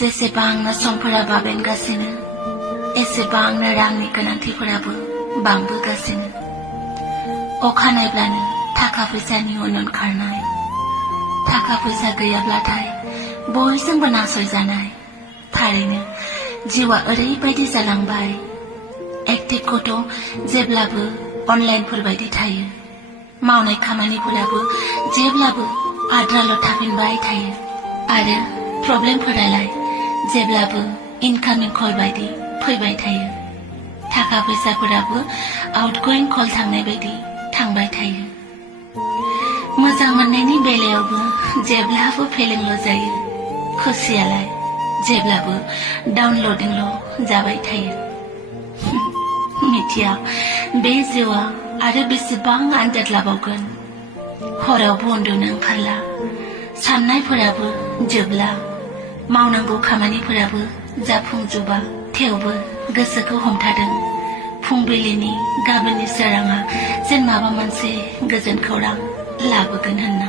जेसेबांनो समफोरा बाबेनगासिनो एसेबांनो रांनि गोनांथिफोराबो बांबोगासिनो। अखानायब्लानो थाखा फैसानि उन उन खारनाय, थाखा फैसा गैयाब्लाथाय बयजोंबो नासयजानाय। थारैनो जिउआ ओरैबायदि जालांबाय। एक्टिभखौथ' जेब्लाबो अनलाइनफोर बायदि थायो, मावनाय खामानिफोराबो जेब्लाबो आद्राल' थाफिनबाय थायो। आरो प्रब्लेमफोरालाय जेब्लाबो इनकामिं कल बायदि फैबाय थायो। थाखा फैसाफोराबो आउटगोइं कल थांनाय बायदि थांबाय थायो। मोजां मोननायनि बेलायावबो जेब्लाबो फेलेंल' जायो। खुसियालाय जेब्लाबो डाउनलडिंल' जाबाय थायो। मिथिया बे जिउआ आरो बेसेबां आनजाद लाबावगोन। हरावबो उन्दुनो ओंखारला, साननायफोराबो जोबला, मावनांगौ खामानिफोराबो जाफुंजोबा। थेवबो गोसोखौ हमथादों फुंबिलिनि गाबोननि सोराङा जेन माबा मोनसे गोजोन खौरां लाबोगोन होनना।